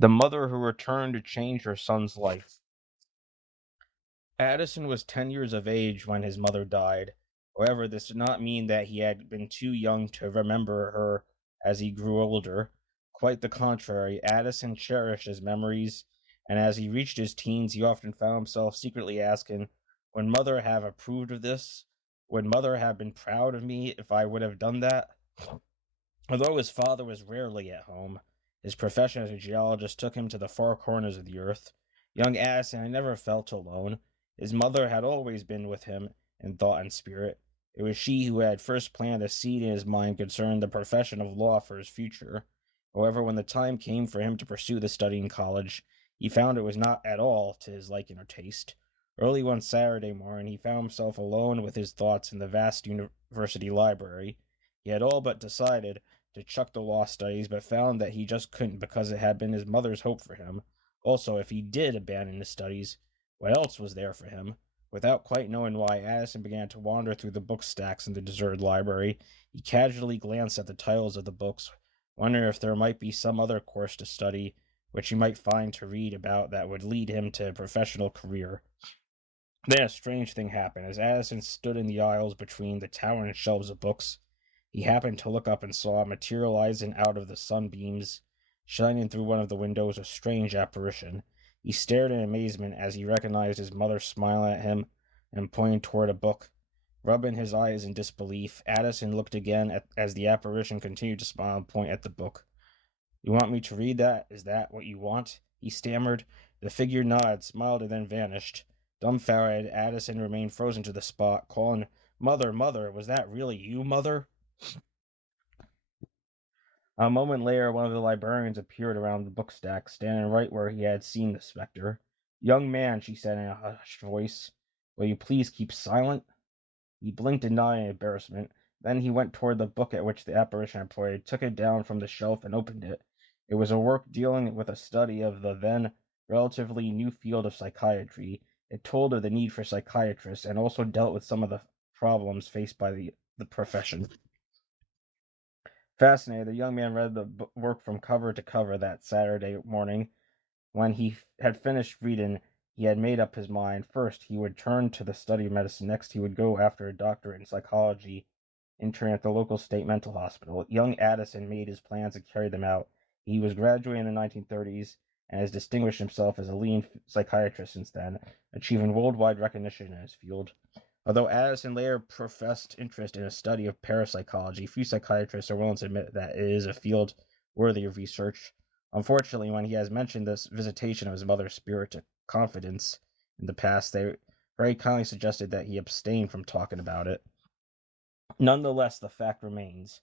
The mother who returned to change her son's life. Addison was 10 years of age when his mother died. However, this did not mean that he had been too young to remember her as he grew older. Quite the contrary, Addison cherished his memories, and as he reached his teens, he often found himself secretly asking, would mother have approved of this? Would mother have been proud of me if I would have done that? Although his father was rarely at home, his profession as a geologist took him to the far corners of the earth. Young Addison had never felt alone. His mother had always been with him in thought and spirit. It was she who had first planted a seed in his mind concerning the profession of law for his future. However, when the time came for him to pursue the study in college, he found it was not at all to his liking or taste. Early one Saturday morning, he found himself alone with his thoughts in the vast university library. He had all but decided to chuck the law studies, but found that he just couldn't because it had been his mother's hope for him. Also, if he did abandon his studies, what else was there for him? Without quite knowing why, Addison began to wander through the book stacks in the deserted library. He casually glanced at the titles of the books, wondering if there might be some other course to study which he might find to read about that would lead him to a professional career. Then a strange thing happened. As Addison stood in the aisles between the towering shelves of books, he happened to look up and saw, materializing out of the sunbeams shining through one of the windows, a strange apparition. He stared in amazement as he recognized his mother smiling at him and pointing toward a book. Rubbing his eyes in disbelief, Addison looked again as the apparition continued to smile and point at the book. You want me to read that? Is that what you want? He stammered. The figure nodded, smiled, and then vanished. Dumbfounded, Addison remained frozen to the spot, calling, Mother, mother, was that really you, mother? A moment later, one of the librarians appeared around the bookstack, standing right where he had seen the specter. Young man, she said in a hushed voice, will you please keep silent? He blinked and nodded in embarrassment. Then he went toward the book at which the apparition had pointed, took it down from the shelf, and opened it. It was a work dealing with a study of the then relatively new field of psychiatry. It told of the need for psychiatrists and also dealt with some of the problems faced by the profession. Fascinated, the young man read the work from cover to cover that Saturday morning. When he had finished reading, he had made up his mind. First, he would turn to the study of medicine. Next, he would go after a doctorate in psychology, interning at the local state mental hospital. Young Addison made his plans and carried them out. He was graduating in the 1930s and has distinguished himself as a leading psychiatrist since then, achieving worldwide recognition in his field. Although Addison later professed interest in a study of parapsychology, few psychiatrists are willing to admit that it is a field worthy of research. Unfortunately, when he has mentioned this visitation of his mother's spirit to confidence in the past, they very kindly suggested that he abstain from talking about it. Nonetheless, the fact remains.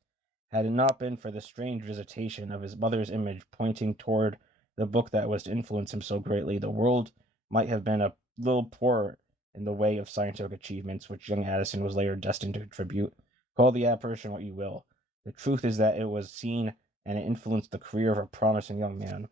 Had it not been for the strange visitation of his mother's image pointing toward the book that was to influence him so greatly, the world might have been a little poorer in the way of scientific achievements which young Addison was later destined to attribute. Call the apparition what you will. The truth is that it was seen and it influenced the career of a promising young man.